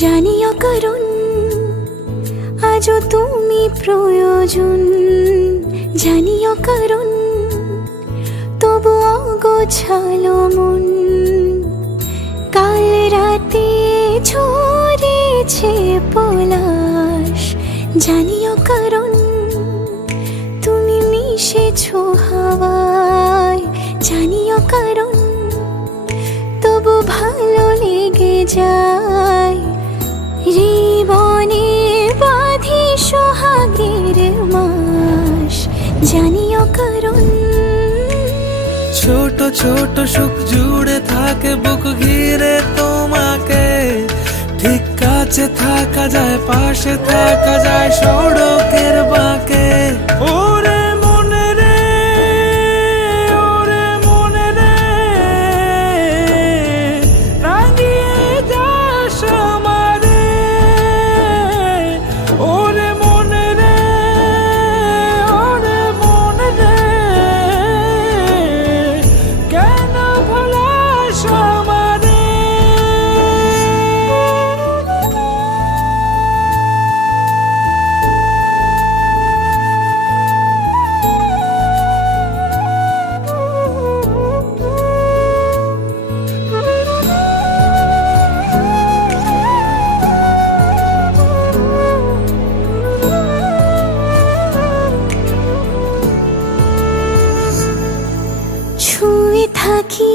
জানিও কারণ আজও তুমি প্রয়োজন, জানিও কারণ তবু অগোছালো মন। কাল রাতে ঝরেছে পলাশ, জানিও কারণ তুমি মিশেছো হাওয়ায়, জানিও কারণ তবু ভালো লেগে যায়। জীবনে বাঁধি সোহাগের মাস, জানিও কারণ ছোট ছোট সুখ জুড়ে থাকে বুক ঘিরে তোমাকে। ঠিক কাছে থাকা যায়, পাশে থাকা যায় সড়কের বাঁকে। ওরে মনে রে, ওরে মনে রে, রাঙিয়ে যাস আমারে। ওরে মনে রে, ওরে মনে রে, কেন ভোলাস আমারে। ছুঁয়ে থাকি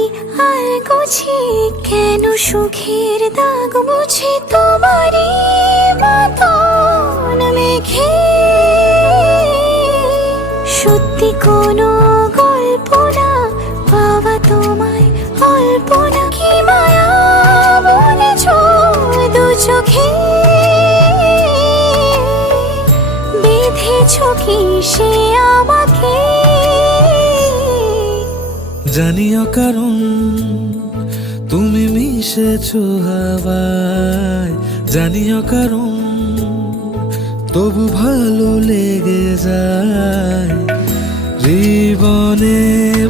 আর গোছে কেন সুখের দাগ মুছে তোমারই মতন মেঘে। সত্যি কোনো গল্প না পাওয়া তোমায় অল্প না, কি মায়া বলেছ দু চোখে। বেঁধেছ কি সে আমাকে, জানিও কারণ তুমি মিশেছো হাওয়ায়, জানিও কারণ তবু ভালো লেগে যায়। জীবনে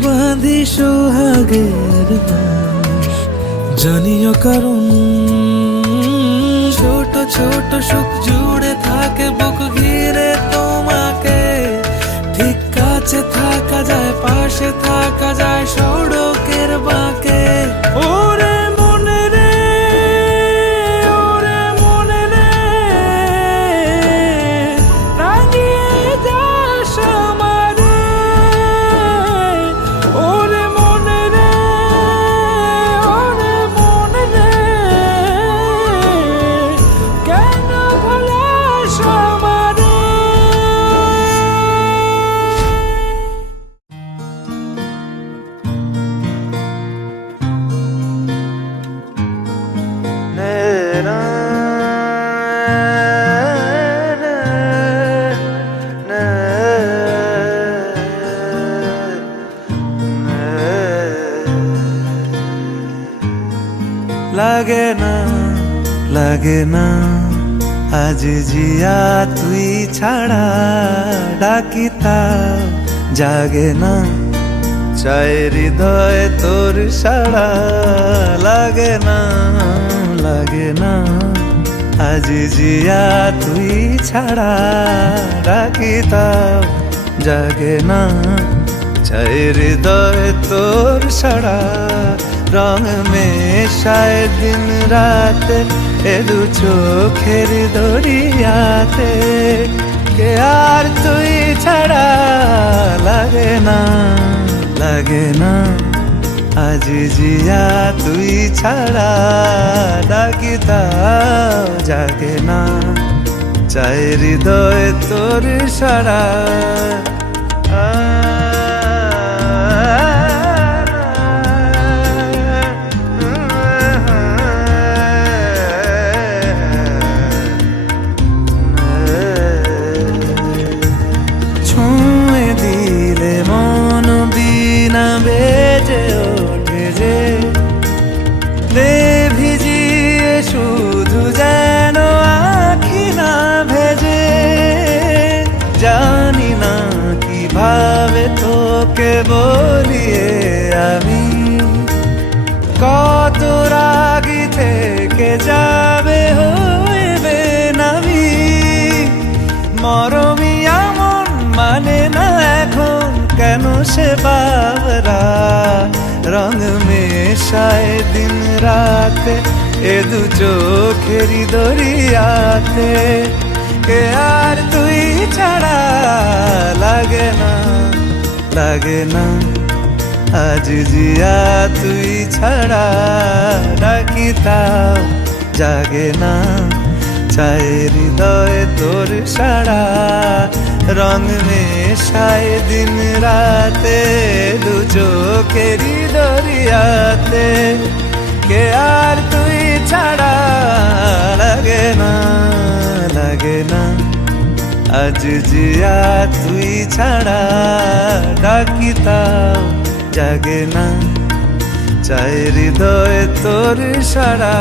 বাঁধি সোহাগের মাস, জানিও কারণ ছোট ছোট সুখ জুড়ে থাকে বুক ঘিরে তোমাকে। ঠিক কাছে থাকা যায়, পাশে থাকা যায় সড়কের বাঁকে। ওরে মনে রে, ওরে মনে রে, রাঙিয়ে যাস আমারে। ওরে মনে রে, ওরে মনে রে, কেন ভোলাস আমারে। লাগে না, লাগে না আজ জিয়া তুই ছাড়া, ডাকিতাম জাগে না চায় হৃদয় তোর সাড়া। লাগে না, লাগে না আজ জিয়া তুই ছাড়া, ডাকিতাম জাগে না চায় হৃদয় তোর সাড়া। রং মেশায় দিন রাত এ দু চোখের দরিয়াতে, কে আর তুই ছাড়া। লাগে না, লাগে না আজ জিয়া তুই ছাড়া, ডাকিতাম জাগে না চায় হৃদয় তোর সাড়া। বেজে ওঠে যে দে ভিজিয়ে শুধু যেন আখি না ভেজে। জানি না কিভাবে তোকে বলিয়ে আমি, কত রাগি থেকে যাবে কেন সে বাবরা রং মেশায় দিন রাতে এ দু চোখেরই দরিয়াতে কে আর তুই ছাড়া লাগে না লাগে না আজ জিয়া তুই ছাড়া ডাকি তাও জাগে না চায় হৃদয় তোর সারা রং মেশায় দিন রাতে দু চোখেরই দরিয়াতে কে আর তুই ছাড়া লাগে না লাগে না আজ জিয়া তুই ছাড়া ডাকি তাও জাগে না চায় হৃদয় তোর সারা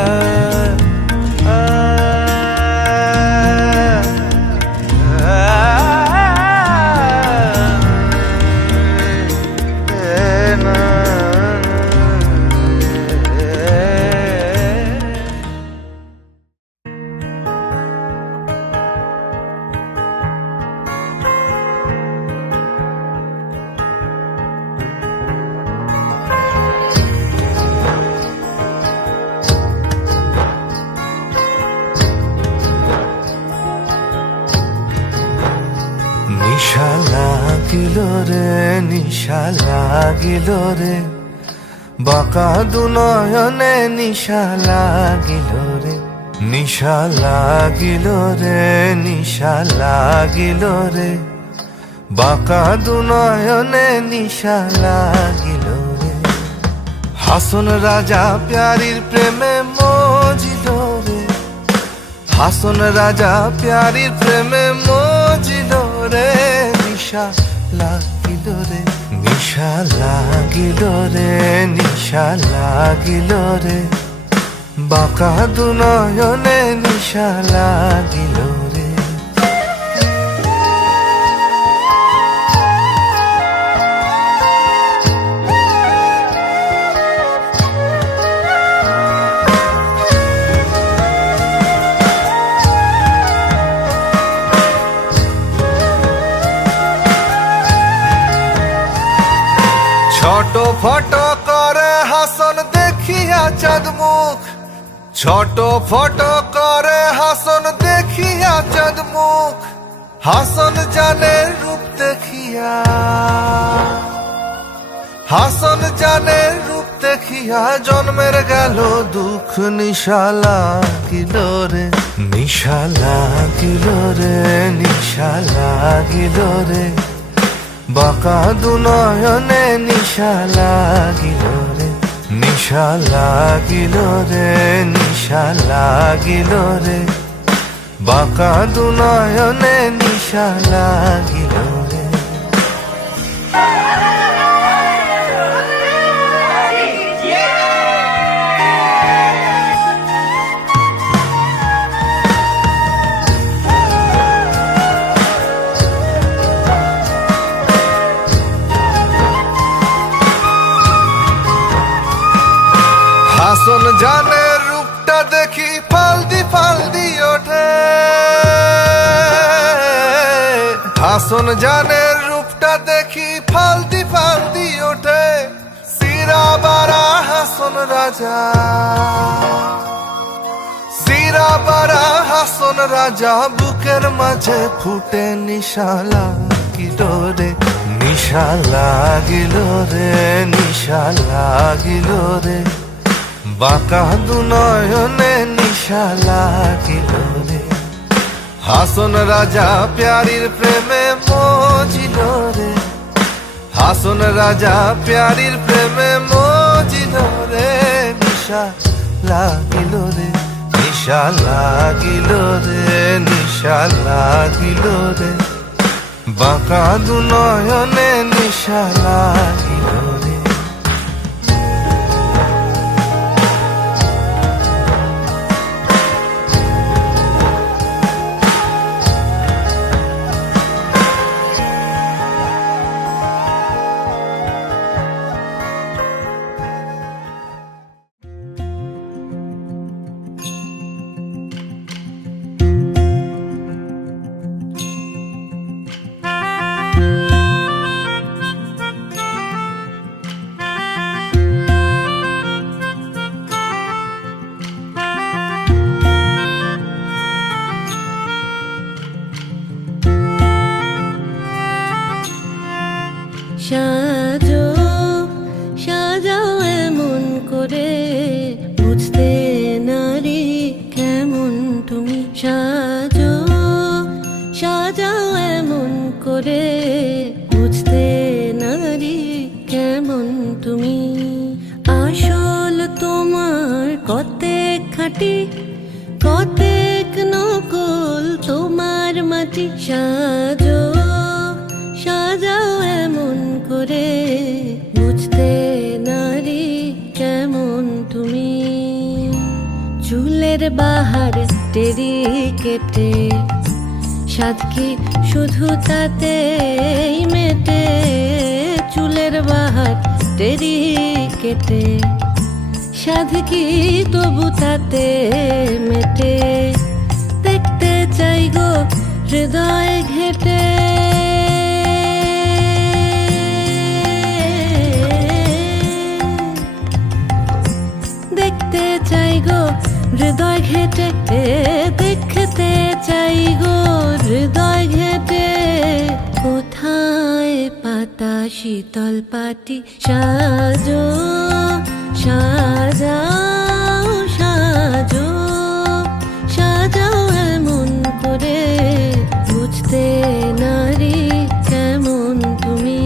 নিশা লাগিল রে নিশা লাগিল রে বাঁকা দুনয়নে নিশা লাগিল রে নিশা লাগিল রে নিশা লাগিল রে বাঁকা দুনয়নে নিশা লাগিল রে হাসন রাজা প্যারির প্রেমে মজিল রে হাসন রাজা প্যারির প্রেমে মজিল রে নিশা লাগিল রে নিশা লাগিল রে নিশা লাগিল রে বাঁকা দুনয়নে নিশা লাগিল রে ছোট ফটো করে হাসন দেখিয়া চাঁদ মুখ ছোট ফটো করে হাসন দেখিয়া চাঁদ মুখ হাসন জানে রূপ দেখিয়া হাসন জানে রূপ দেখিয়া জন্মের গেল দুঃখ নিশা লাগিল রে নিশা লাগিল রে নিশা লাগিল রে বাঁকা দুনয়নে নিশা লাগিল রে নিশা লাগিল রে নিশা লাগিল রে বাঁকা দুনয়নে নিশা লাগিল রে হাসন জানে রূপটা দেখি ফালদি ফালদি ওঠে হাসন জানে রূপটা দেখি ফালদি ফালদি ওঠে সিরা বারা হাসন রাজা সিরা বারা হাসন রাজা বুকের মাঝে ফুটে নিশা লাগিল রে নিশা লাগিল রে নিশা লাগিল রে বাঁকা দুনয়নে নিশা লাগিল রে হাসন রাজা প্যারির প্রেমে মজিল রে হাসন রাজা প্যারির প্রেমে মজিল রে নিশা লাগিল রে নিশা লাগিল রে নিশা লাগিল রে বাঁকা দুনয়নে নিশা লাগিল রে সাজো সাজাও এমন করে বুঝতে নারী কেমন তুমি সাজো সাজাও এমন করে বুঝতে নারী কেমন তুমি আসল তোমার কতেক খাঁটি কতেক নকল তোমার মাটি সাজো সাজাও এমন করে বুঝতে নারী কেমন তুমি চুলের বাহার টেরি কেটে সাদ কি শুধু তাতেই মেটে চুলের বাহার টেরি কেটে সাধ কি তবু তাতে মেটে দেখতে চাই গো হৃদয় ঘেটে দেখতে চাই গো হৃদয় ঘেটে দেখতে চাই গো হৃদয় ঘেটে কোথায় পাতা শীতল পাটি সাজো সাজাও সাজো সাজাও এমন করে বুঝতে নারী কেমন তুমি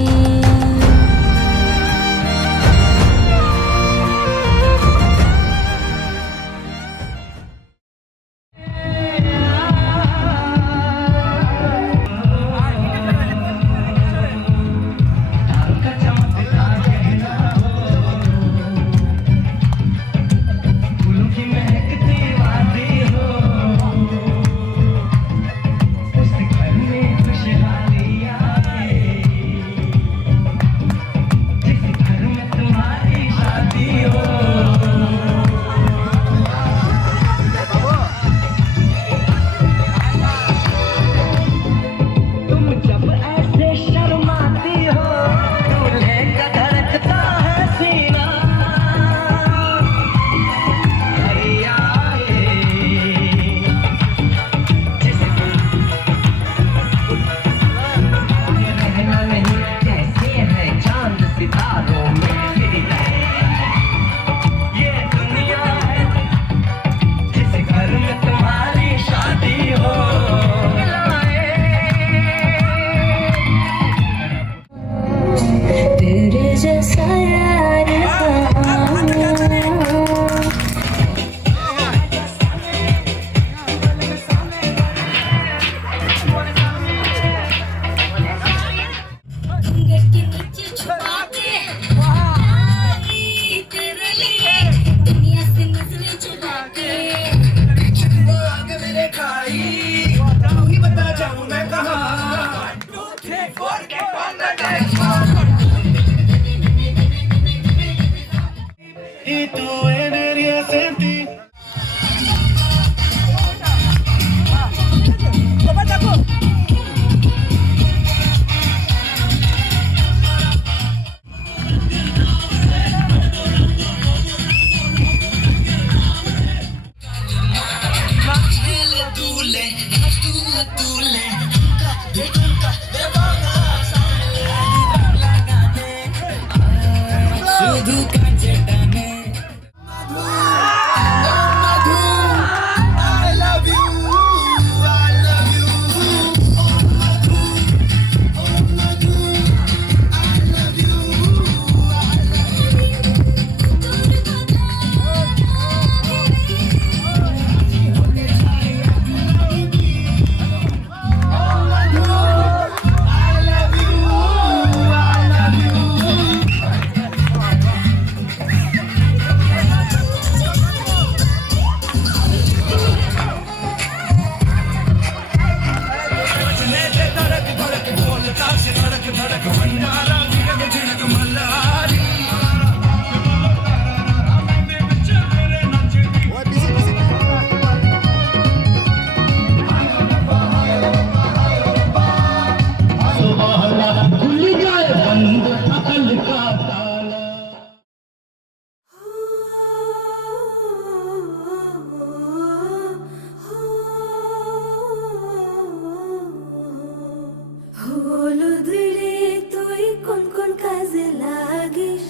লাগিস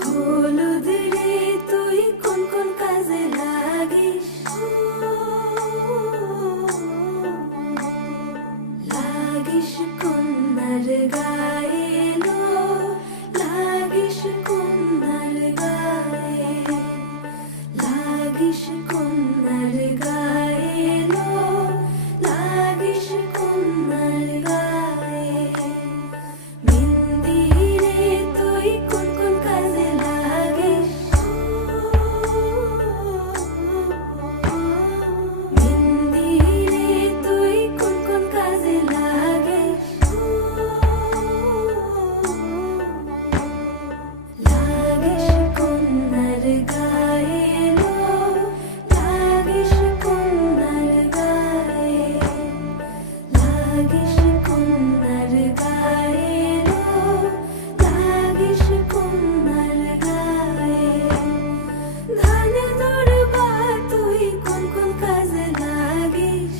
হলুদ রে তুই কোন কোন কাজে লাগিস লাগিস কন্যার গায়ে লো লাগিস কন্যার গায়ে লাগিস কন্যার গায়ে লো লাগিস কন্যার গায়ে মেহেন্দি রে তুই কোন কোন কাজে লাগিস মেহেন্দি রে তুই কোন কোন কাজে লাগিস লাগিস কন্যার গায়ে লো লাগিস কন্যার গায়ে লাগিস কন্যার গায়ে লো লাগিস কন্যার গায়ে ধান দৌড়বা তুই কোন কোন কাজে লাগিস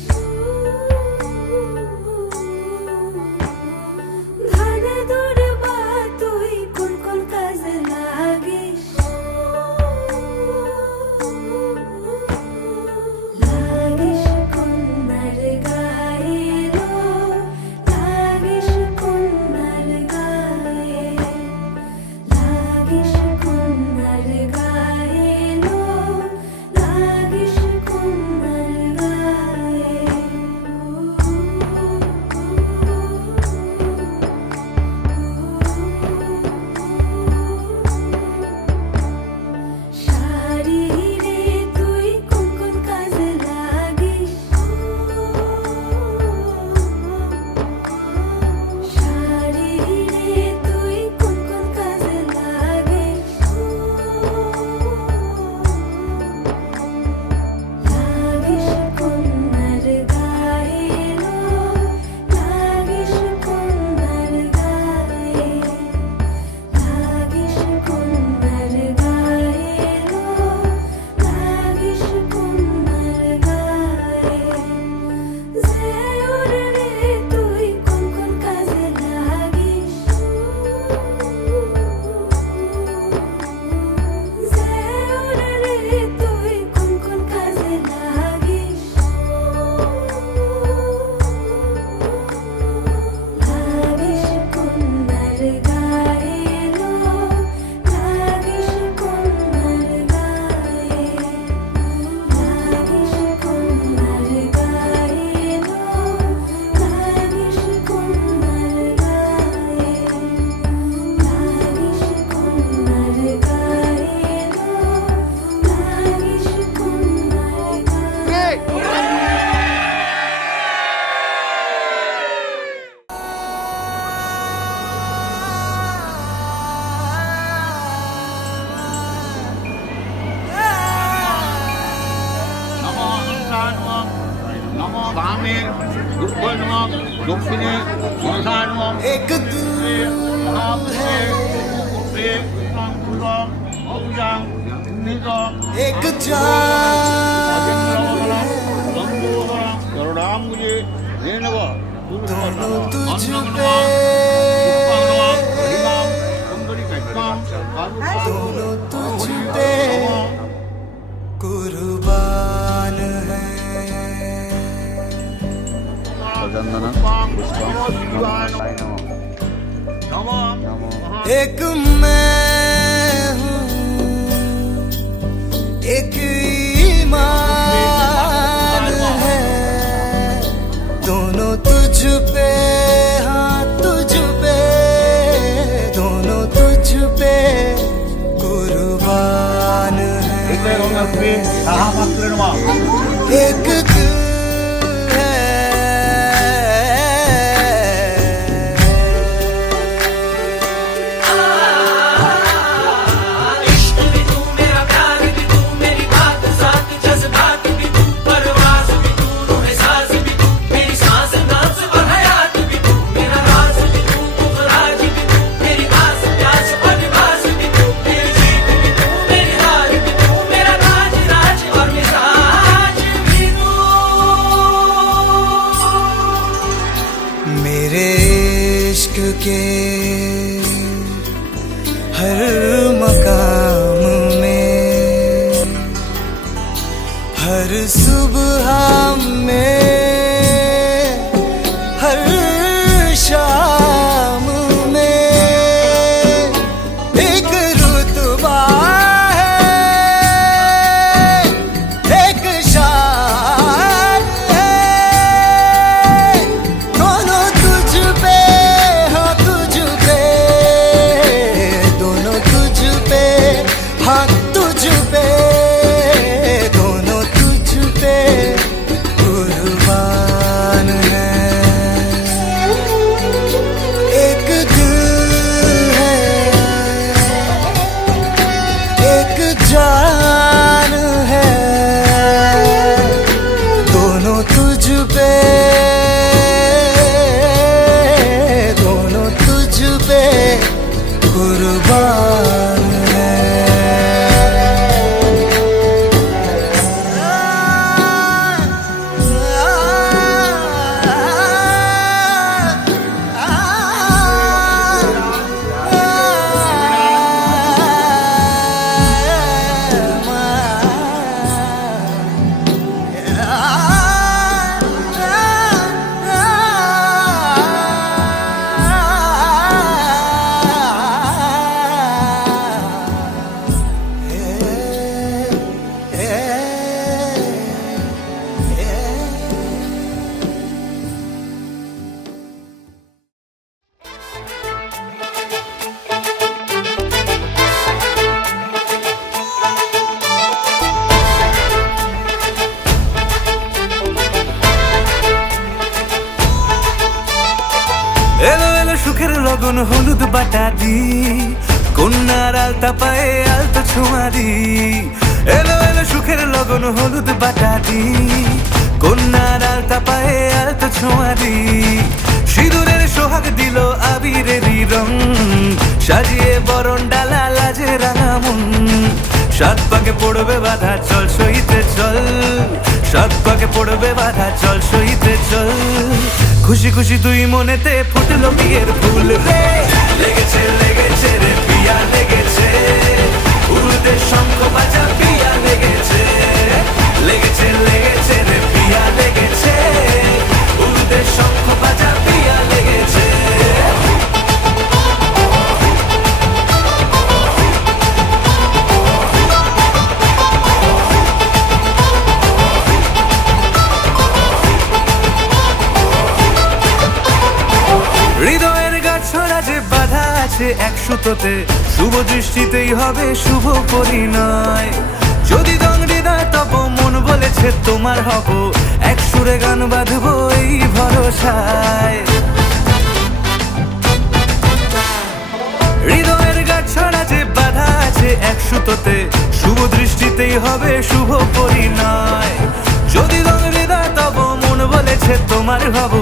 ধান দৌড়বা তুই কোন কোন কাজে লাগিস লাগিস কন্যার গায়ে লো লাগিস কন্যার গায়ে লাগিস কন্যার গায়ে লো লাগিস কন্যার গায়ে শাড়ি রে তুই কোন কোন কাজে লাগিস শাড়ি রে তুই কোন কোন কাজে লাগিস লাগিস কন্যার গায়ে লো লাগিস কন্যার গায়ে লাগিস কন্যার গায়ে লো লাগিস কন্যার গায়ে জেউর রে তুই কোন কোন কাজে লাগিস জেউর রে তুই কোন কোন কাজে লাগিস লাগিস কন্যার গায়ে লো লাগিস কন্যার গায়ে লাগিস কন্যার গায়ে লো লাগিস কন্যার গায়ে লাগিস কন্যার গায়ে লো লাগিস কন্যার গায়ে নমো অনন্তায় নমঃ নমো বামে দুঃখে নমঃ দক্ষিণে মনসায় নমঃ एक উত্তরে মহাপুরে উত্তরে কৃষ্ণাঙ্কুরম অভুজাং নিতম एक चांद অজেন্দ্রমঙ্গলম লম্বোদরম গরুড়াম্বুজে রেণব दोनों तुझ অন্নম पे নমঃ হরিমাম সুন্দরী কৃষ্ণাম दोनों तुझ पे कुर्बान है एक मैं हूँ एक ईमान है दोनों तुझ पे हाँ तुझ पे दोनों तुझ पे कुर्बान है एक दिल है मेरा राज राज और मिजाज इश्क के हर मकाम में, हर सुबह में, हर शाम में एक रुतबा है, एक शान है। दोनों तुझ पे, हाँ तुझ पे, दोनों तुझ पे, हाँ तुझ पे, दोनों तुझ पे कुर्बान है। एक दिल है, एक जान है, दोनों तुझ पे, दोनों तुझ पे कुर्बान है। এলো এলো সুখের লগন হলুদ বাটা দি, কন্যার আলতা পায়ে আলতো ছোঁয়া দি। এলো এলো সুখের লগন হলুদ বাটা দি, কন্যার আলতা পায়ে আলতো ছোঁয়া দি। সিঁদুরের সোহাগ দিল আবিরেরই রং, সাজিয়ে বরণ ডালা লাজে রাঙা মন। সাত পাকে পড়বে বাধা চল সইতে চল, সাত পাকে পড়বে বাধা চল সইতে চল। খুশি খুশি দুই মনেতে ফুটলো বিয়ের ফুল রে, লেগেছে লেগেছে রে পিয়া লেগেছে, উড়তে শঙ্খ বাজা পিয়া লেগেছে, লেগেছে লেগেছে রে পিয়া লেগেছে, উড়তে শঙ্খ বাজা পিয়া লেগেছে। হৃদয়ের গাছড়া যে বাধা আছে এক সুতোতে, শুভ দৃষ্টিতেই হবে শুভ পরিণয়। যদি দং হৃদয় তব মন বলেছে তোমার হব, এক সুরে গান বাঁধবো এই ভরসায়। হৃদয়ের গাছড়া যে বাধা আছে এক সুতোতে, শুভ দৃষ্টিতেই হবে শুভ পরিণয়। যদি দং হৃদয় তব মন বলেছে তোমার হব,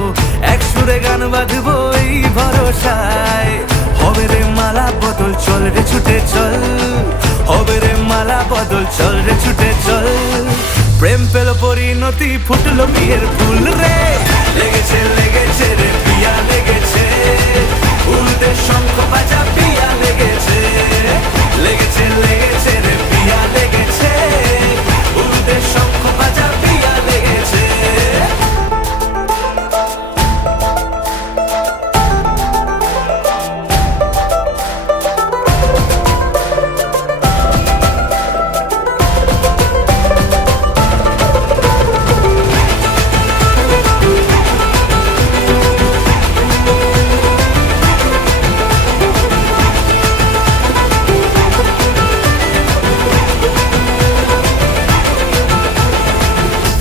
এক সুরে গান বাঁধবো এই ভরসায়। হবে রে মালা বদল চল রে ছুটে চল, হবে রে মালা বদল চল রে ছুটে চল। প্রেম পেল পরিণতি ফুটলো বিয়ের ফুল রে, লেগেছে লেগেছে রে পিয়া লেগেছে, উড়তে শঙ্খ বাজা পিয়া লেগেছে, লেগেছে লেগেছে রে পিয়া লেগেছে, উড়তে শঙ্খ বাজা পিয়া লেগেছে।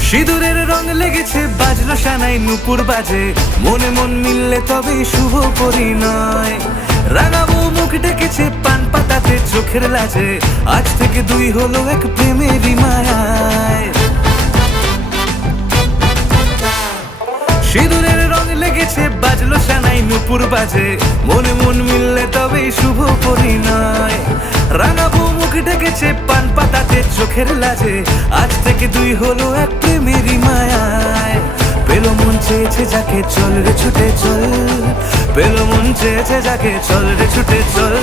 সিঁদুরের রং লেগেছে বাজলো সানাই নুপুর বাজে, মনে মন মিললে তবে শুভ পরিণয়। রাঙাবো মুখ ডেকেছে পান পাতাতে চোখের লাজে, আজ থেকে দুই হলো এক প্রেমেরই মায়ায়। সিঁদুরের রং লেগেছে বাজলো সানাই নুপুর বাজে, মনে মন মিললে তবে শুভ পরিণয়। রাঙাবো মুখ ডেকেছে পান পাতাতে চোখের লাজে, আজ থেকে দুই হলো এক প্রেমেরই মায়ায়। পেলো মন চেয়েছে যাকে চল রে ছুটে চল, পেলো মন চেয়েছে যাকে চল রে ছুটে চল।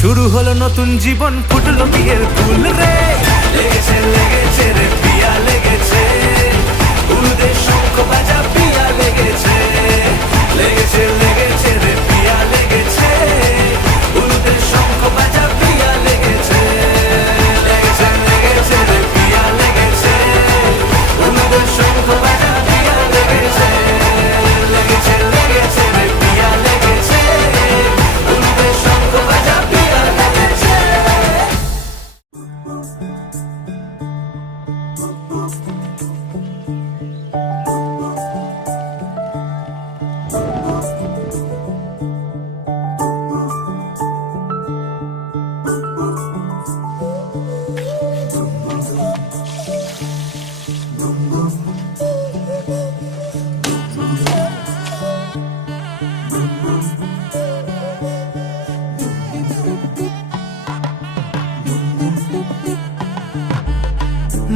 শুরু হলো নতুন জীবন, ফুটলো বিয়ের ফুল রে। লেগেছে লেগেছে রে পিয়া লেগেছে, উলুদের শঙ্খ বাজা পিয়া লেগেছে। লেগেছে লেগেছে রে পিয়া লেগেছে, উলুদের শঙ্খ বাজা পিয়া লেগেছে। লেগেছে লেগেছে রে পিয়া লেগেছে, উলুদের শঙ্খ বাজা পিয়া লেগেছে। লেগেছে লেগেছে রে পিয়া লেগেছে, উলুদের শঙ্খ বাজা পিয়া লেগেছে।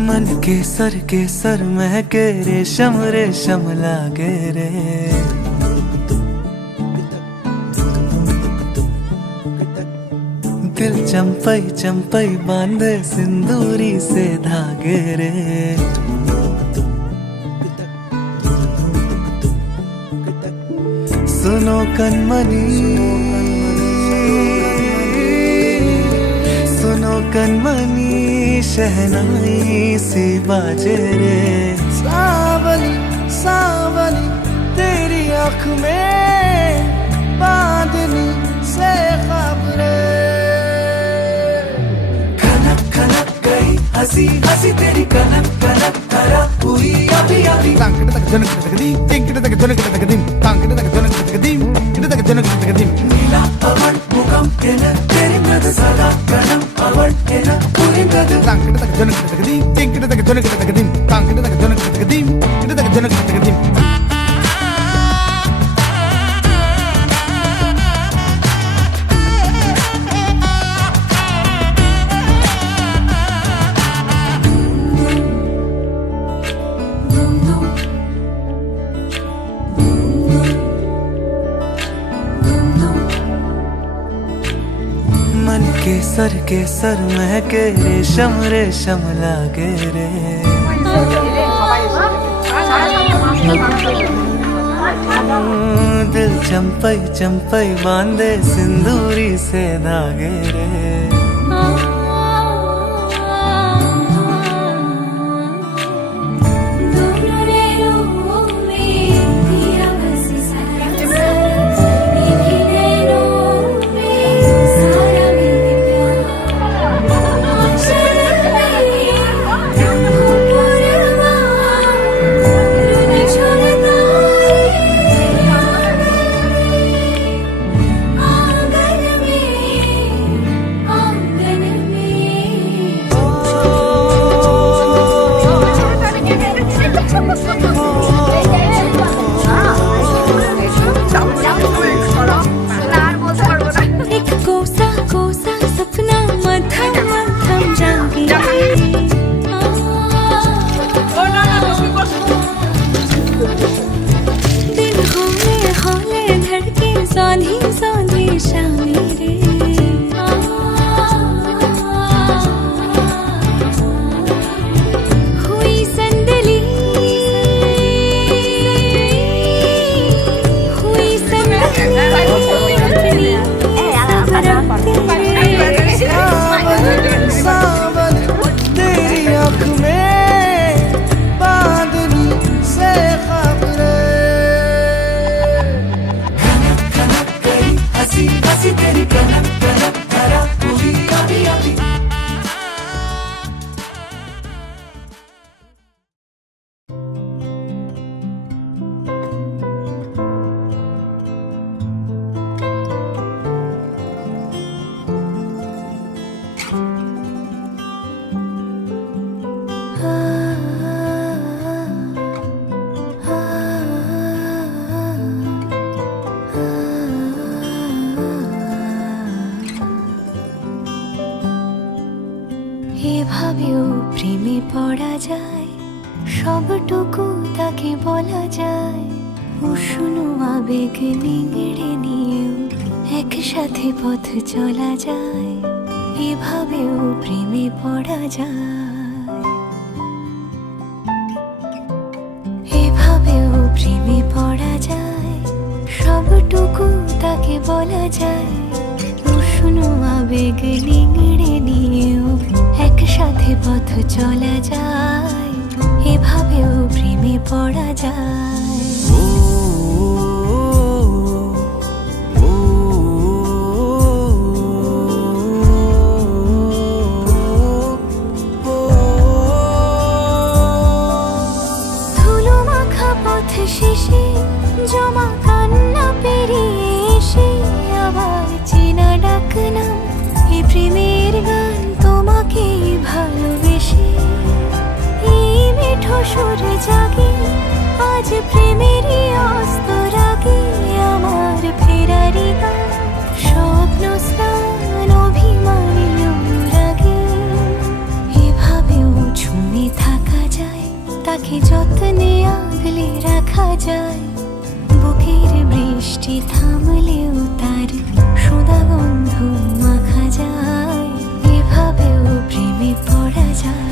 मन के सर महके रेशम रेशम लागे रे। दिल चंपई चंपई बांधे सिंदूरी से धागे रे। सुनो कनमनी, सुनो कनमनी, शहनाई सी बाजे रे। सावली सावली तेरी आँख में बांधनी से खबरे। खनक खनक गई हंसी हंसी तेरी कनक कनक धरा हुई अभी अभी। नीला पवन मुखम के न तेरी मृद सदा गणम पवन के न पूरी मृद। मन के सर महके रेशम रेशम लागे रे। दिल चंपई चंपई बांधे सिंदूरी से धागे रे। এভাবেও প্রেমে পড়া যায়, সবটুকু তাকে বলা যায় উষ্ণ আবেগ নিংড়ে নিয়েও একসাথে পথ চলা যায় এভাবেও প্রেমে পড়া যায় এভাবেও প্রেমে পড়া যায় সবটুকু তাকে বলা যায় উষ্ণ আবেগ নিংড়ে নিয়েও একসাথে পথ চলা যায় এভাবেও প্রেমে পড়া যায় ধুলো মাখা পথ শেষে জমা কান্না পেরিয়ে এসে আবার চেনা ডাকনাম এই প্রেমের গান তোমাকেই ভালোবেসে এই মিঠো সুর জাগে আজ প্রেমেরই অস্ত রাগে আমার ফেরারি গান স্বপ্ন স্নান অভিমানী অনুরাগে এভাবেও ঝুমে থাকা যায় তাকে যত্নে আগলে রাখা যায় বুকের বৃষ্টি থামলেও তার সোদা গন্ধ মাখা যায় এভাবেও প্রেমে পড়া যায়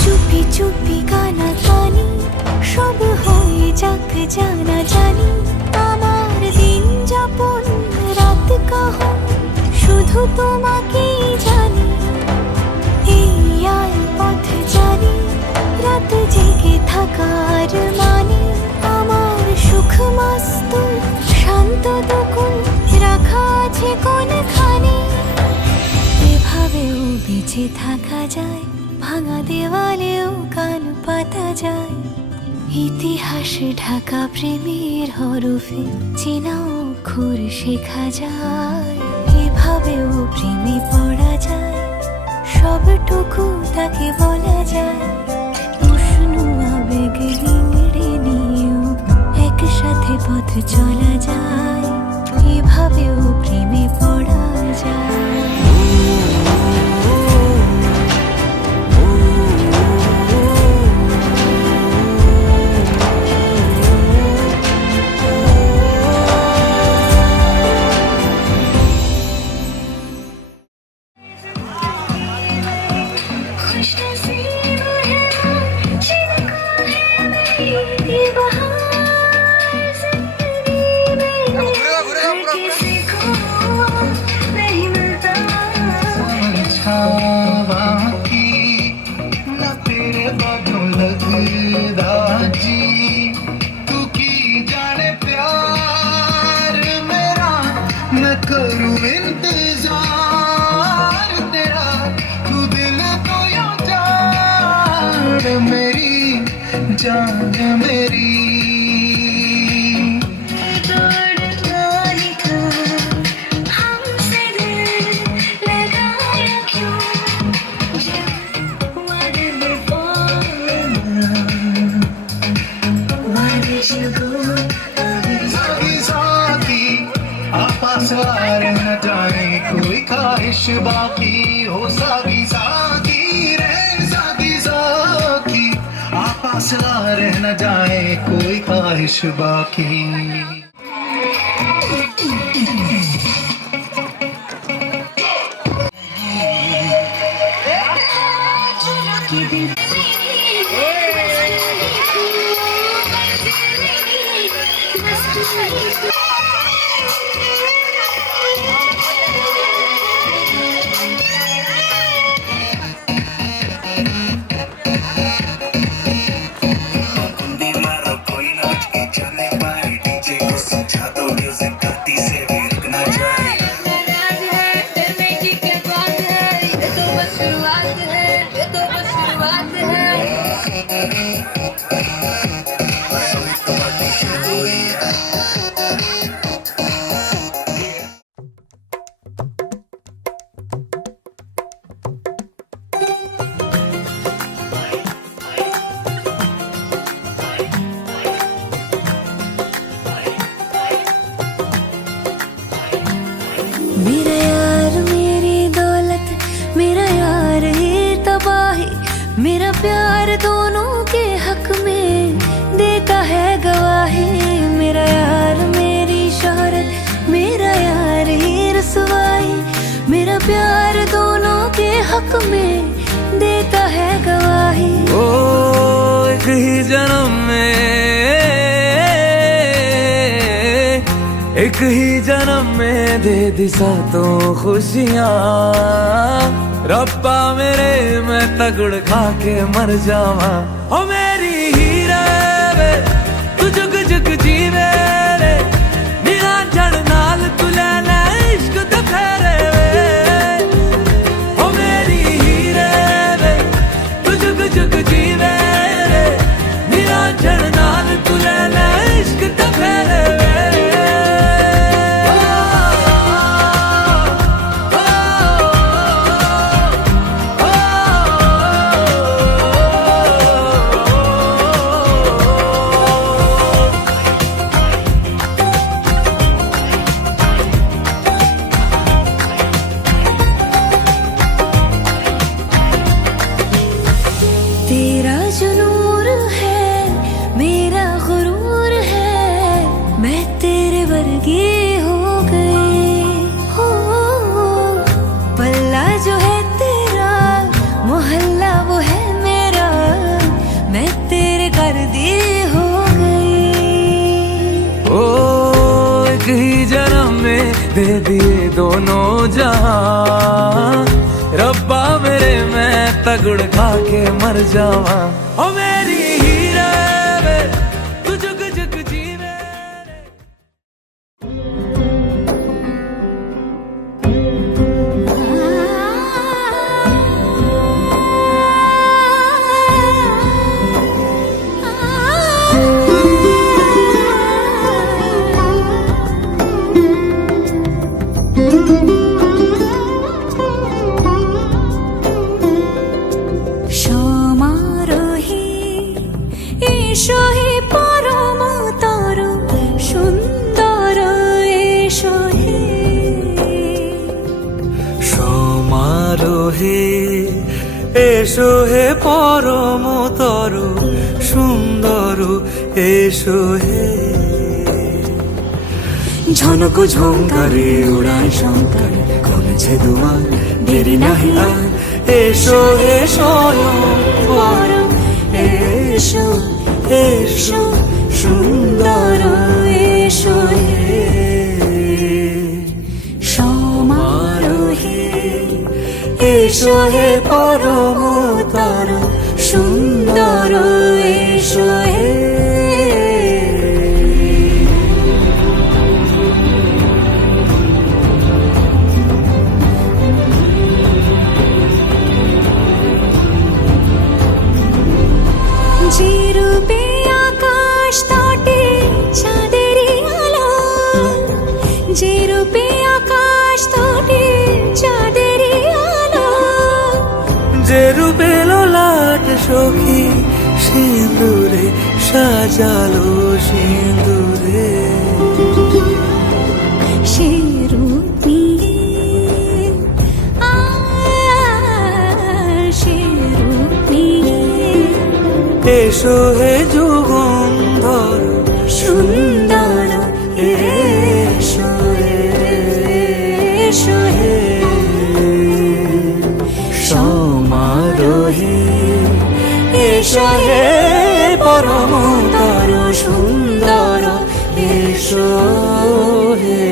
চুপি চুপি কানা কানি সব হয়ে যাক জানা জানি আমার দিন যাপন রাত কাহন শুধু তোমাকেই জানি এই আয় পথ জানি রাত জেগে থাকার মানে আমার সুখ মস্ত শান্ত দুকুল রাখা আছে কোনখানে এভাবেও বেঁচে থাকা যায় ভাঙা দেওয়ালেও কান পাতা যায় ইতিহাস ঢাকা প্রেমের হরফে চেনা অক্ষর শেখা যায় এভাবেও প্রেমে পড়া যায় সবটুকু তাকে বলা যায় উষ্ণ আবেগ নিংড়ে নিয়েও একসাথে পথ চলা যায় এভাবেও প্রেমে পড়া যায় करूं इंतजार तेरा तू दिल तो या जान मेरी जान मेरी सार न जाने कोई ख्वाहिश बाकी हो सागी सागी रे सागी सागी आपा सार न जाए कोई ख्वाहिश बाकी हक में देता है गवाही। ओ एक ही जन्म में, एक ही जन्म में दे दी सातों खुशियाँ। रब्बा मेरे मैं तगड़ खा के मर जावा। ओ मेरी हीरे वे तू जुग जुग जीवे रे, नीला जड़ नाल तू ले ले इश्क दे फेरे वे। ओ मेरी हीरे वे तू जुग जुग जीवे रे, नीला जड़ नाल तू ले ले इश्क दे फेरे वे। तेरा जो नूर है मेरा गुरूर है, मैं तेरे वर्गी हो गई। हो पल्ला जो है तेरा मोहल्ला वो है मेरा, मैं तेरे कर्दी हो गई। ओ एक ही जन्म में दे दिए दोनों जहां। रब्बा मेरे मैं तगड़ खा के मर जावा। ओ मेरी हीरे वे तू जुग जुग जीवे रे। সমারোহী এসো হে পরম তর সুন্দর এসো হে। সমারোহে এসো হে পরম তর সুন্দর এসো হে। ঝনক ঝঙ্কারে উড়ায় শঙ্কর করেছে দুয়ার, দেরি নাহি আর এসো হে স্বয়ংবর। এসো এসো সুন্দর এসো হে। সমারোহী এসো হে পরম তর সুন্দর এসো হে। যে রূপে আকাশ তটে চাঁদেরই আলো, যে রূপে আকাশ তটে চাঁদেরই আলো। যে রূপে লোলাট সখী সিঁদুরে সাজালো সিঁদুরে। সে রূপ নিয়ে সে রূপ নিয়ে এসো হে যুগন্ধর সুন্দর এসো এসো হে। সমারোহে এসো হে পরম তর সুন্দর এসো হে।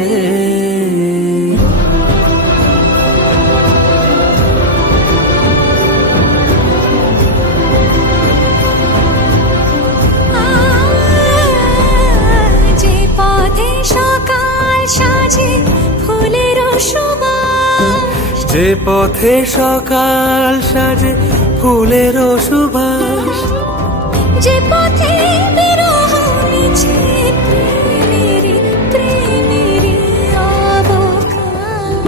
যে পথে সকাল সাজে ফুলের সুবাস, যে পথে সকাল সাজে ফুলের সুবাস। যে পথে বিরহ মিছে প্রেমেরই প্রেমেরই অবকাশ।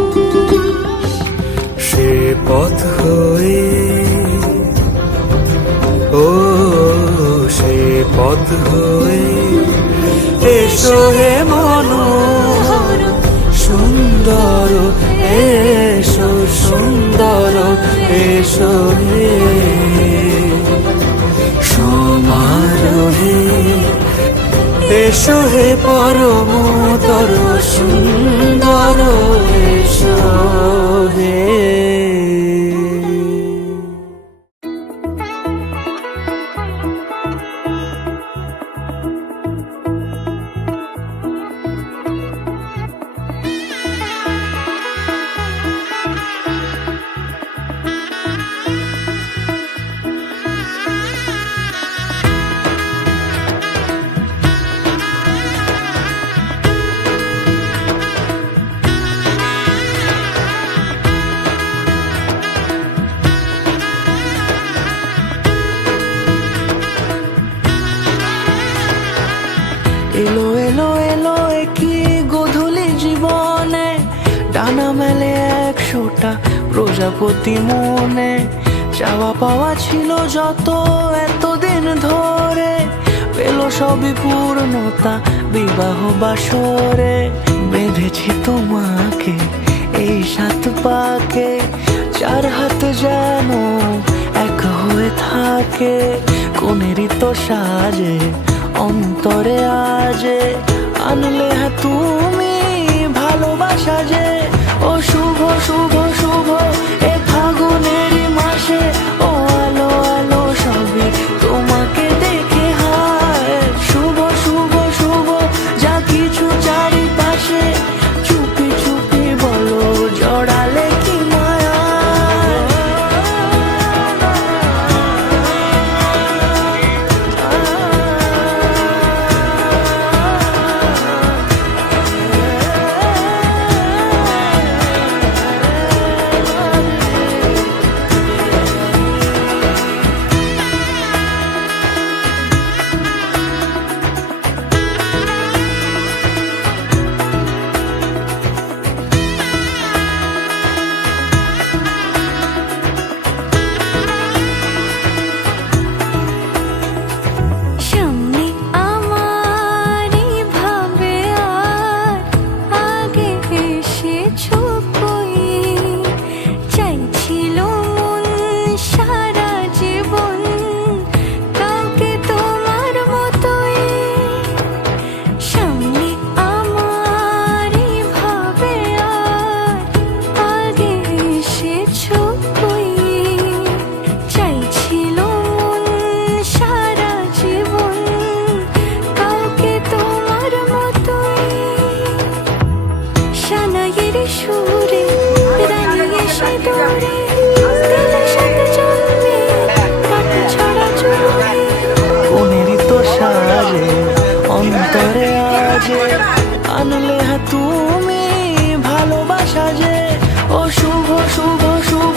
সে পথ হয়ে ও সে পথ হয়ে এসো হে মনোহর সুন্দর এসো সুন্দর এসো হে। সমারোহে এসো হে পরমতর সুন্দর এসো হে। গেলে 100টা প্রজাপতি মনে, চাওয়া পাওয়া ছিল যত এতদিন ধরে, পেল সবই পূর্ণতা বিবাহ বাসরে। বেঁধেছি তোমাকে এই 7 পাকে, 4 হাত যেন এক হয়ে থাকে, কোনেরই তো সাজে অন্তরে আজে, আনলে তুমি ভালোবাসা যে। ও শুভ শুভ শুভ এ ফাগুনেরই মাসে, ও আলো আলো সবই তোমাকে দেখে হায়। শুভ শুভ শুভ যা কিছু চারিপাশে, চুপি চুপি বলো জড়ালে কি মায়া। সামনে আমারই ভাবে আর আগে এসেছো কই, চাইছিল মন সারা জীবন কাউকে তোমার মতোই। সামনে আমারই ভাবে আর আগে এসেছো কই, চাইছিল মন সারা জীবন কাউকে তোমার মতোই। সানাইয়ের সুরে রানী এসে দৌড়ে, দিলের সাথে জন্মে কাটা ছড়া চুড়ে। কোনেরই তো সাজে অন্তরে আজে, আনলে তুমি ভালোবাসা যে। ও শুভ শুভ শুভ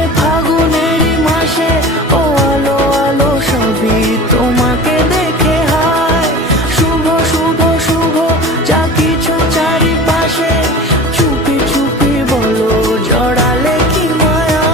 এ ফাগুনেরই মাসে, ও আলো আলো সবই তোমাকে দেখে হায়। শুভ শুভ শুভ যা কিছু চারিপাশে, চুপি চুপি বলো জড়ালে কি মায়া।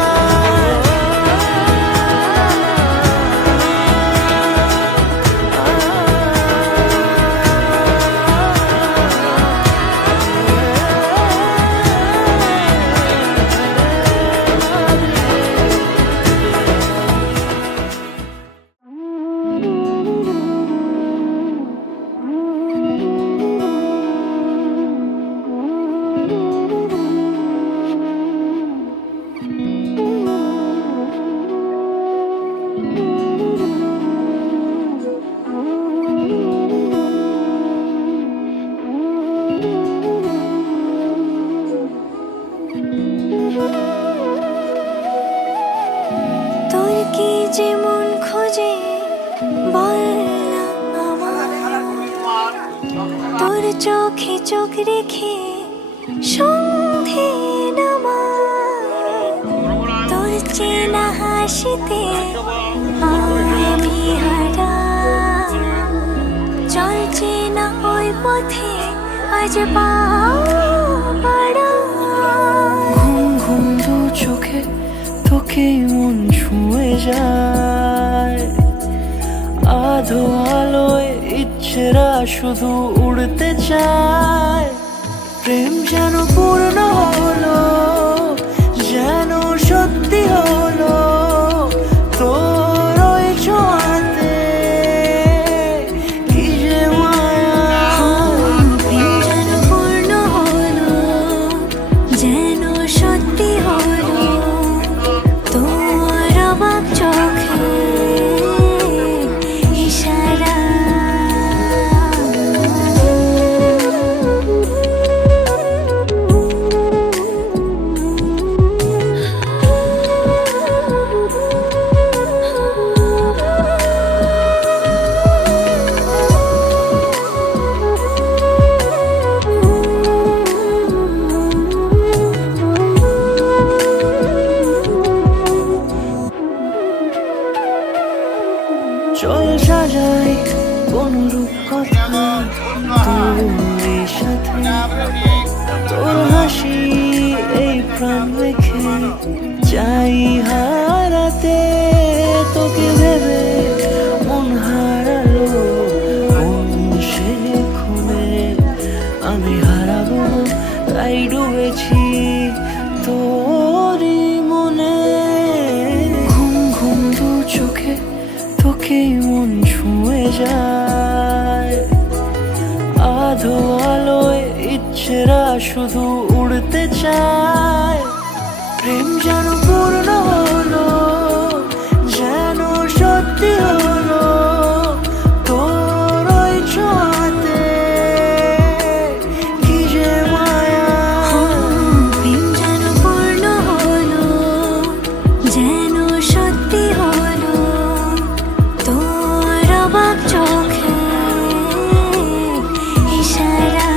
তোর কি যে মন খোঁজে বল না আমার, তোর চোখে চোখ রেখে সন্ধে নামার, তোর চেনা হাসিতে আমি হারা, চলছে না ওই পথে আজ পাড়া। ঘুম ঘুম দু চোখে তোকে মন ছুঁয়ে যায়, আধো আলোয় ইচ্ছেরা শুধু উড়তে চায়। প্রেম যেন পূর্ণ হলো, যেন সত্যি হলো, তোর ওই ছোঁয়াতে কি যে মায়া। প্রেম যেন পূর্ণ হলো, যেন সত্যি হলো, তোর অবাক চোখে ইশারা। চল সাজাই কোন রূপকথা তোর সাথে, তোর হাসি প্রাণ রেখে চাই হারাতে তোকে ভেবে মন হারালো কোন সে খুনে আমি হারাবো তাই ডুবেছি তোরই মনে ঘুম ঘুম দু চোখে তোকেই মন ছুঁয়ে যায় আধো আলোয় ইচ্ছেরা শুধু উড়তে চায় প্রেম যেন পূর্ণ হলো যেন সত্যি হলো তোর ওই ছোঁয়াতে কি যে মায়া প্রেম যেন পূর্ণ হলো যেন সত্যি হলো তোর অবাক চোখে ইশারা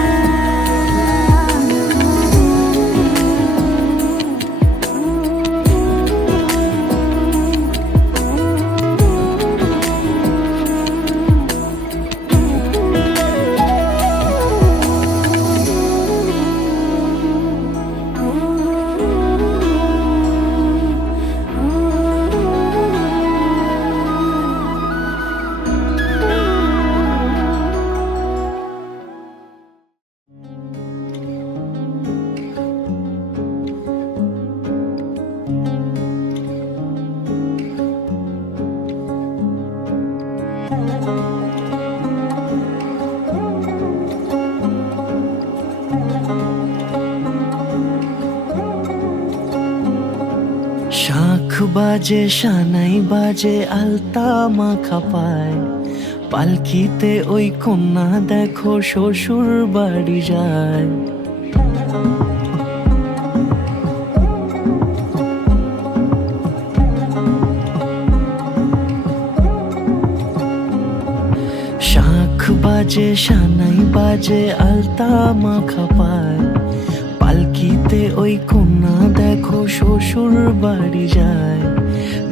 শাঁখ বাজে সানাই বাজে আলতা মাখা পায় পালকিতে ওই কন্যা দেখো শ্বশুর বাড়ি যায় শাঁখ বাজে সানাই বাজে আলতা মাখা পায় পালকিতে ওই কন্যা দেখো শ্বশুর বাড়ি যায়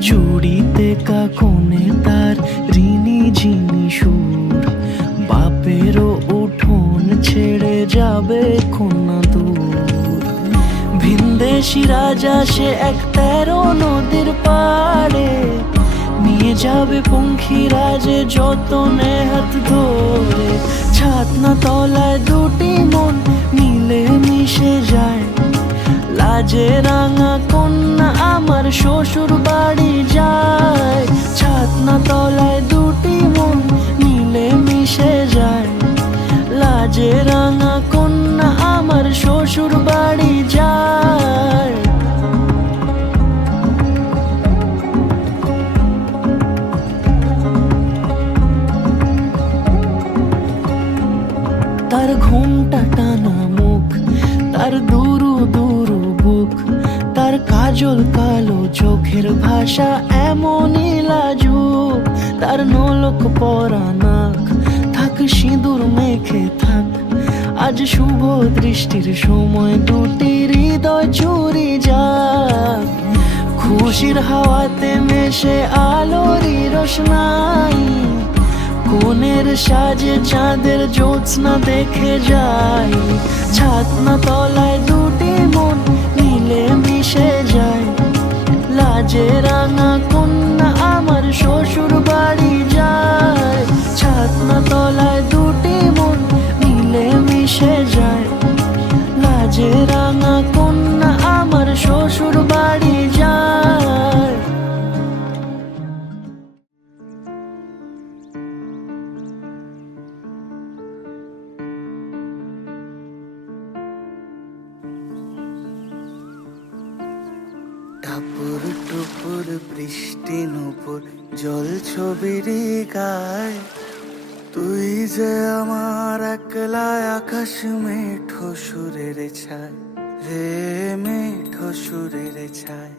জুড়িতে কাকনে তার ঋণী ঝিনি সুর বাপেরও উঠোন ছেড়ে যাবে কন্যা দূর ভিনদেশি রাজা সে এক 13 নদীর পাড়ে নিয়ে যাবে পঙ্খী রাজে যতনে হাত ধরে ছাতনা তলায় দুটি মন মিলে মিশে যায় লাজে রাঙা কন্যা আমার শ্বশুর বাড়ি যায় ছাতনা তলায় দুটি মন মিলে মিশে যায় লাজে রাঙা কন্যা আমার শ্বশুর বাড়ি যায় তার ঘুমটা টানা মুখ তার দুরু দুরু বুক তার কাজল কালো চোখের ভাষা এমনই লাজুক তার নোলক পরা নাক থাক সিঁদুর মেখে থাক আজ শুভ দৃষ্টির সময় দুটি হৃদয় চুরি যাক খুশির হাওয়াতে মেশে আলোরই রোশনাই কোণের সাজে চাঁদের জ্যোৎস্না দেখে যাই ছাতনা তলায় দুটি মন মিলে মিশে যায় লাজে রাঙা কন্যা আমার শ্বশুর বাড়ি যায় ছাতনা তলায় দুটি মন মিলে মিশে যায় লাজে রাঙা কন্যা আমার শ্বশুর বাড়ি যায় টাপুর টুপুর বৃষ্টি নুপুর জল ছবির গায় তুই যে আমার একলা আকাশ মেঠো সুরের ছায় রে মেঠো সুরের ছায়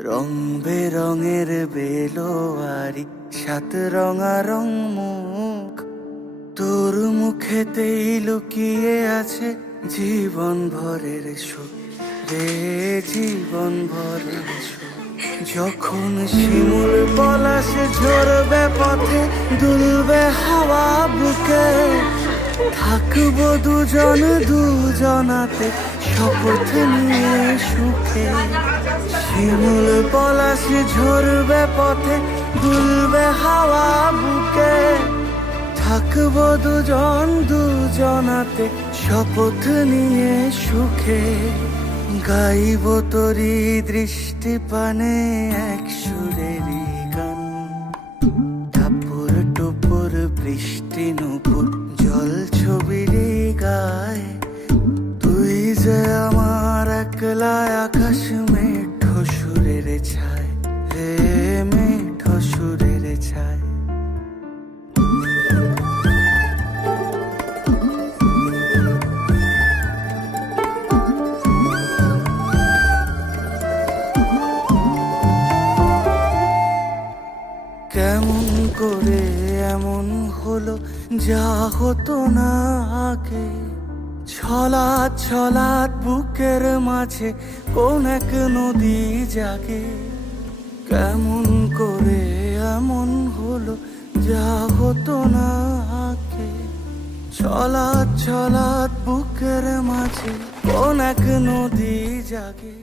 রং বেরঙের বেলোয়ারি সাত রঙা রং মুখ তোর মুখেতেই লুকিয়ে আছে জীবন ভরের সুখ রে জীবন ভরের সুখ যখন শিমুল পলাশে ঝরবে পথে দুলবে হাওয়া বুকে থাকবো দুজন দুজনাতে শপথ নিয়ে সুখে শিমুল পলাশ ঝরবে পথে দুলবে হাওয়া বুকে থাকবো দুজন দুজনাতে শপথ নিয়ে সুখে গাইব তোরি দৃষ্টি পানে এক সুরেরই গান টাপুর টুপুর বৃষ্টি নুপুর জল ছবির গায় তুই যে আমার একলা আকাশ মেঠো সুরের ছায় হে মেঠো সুরের ছায় কেমন করে এমন হলো যা হতো না আগে ছলাৎ ছলাৎ বুকের মাঝে কোন এক নদী জাগে কেমন করে এমন হলো যা হতো না আগে ছলাৎ ছলাৎ বুকের মাঝে কোন এক নদী জাগে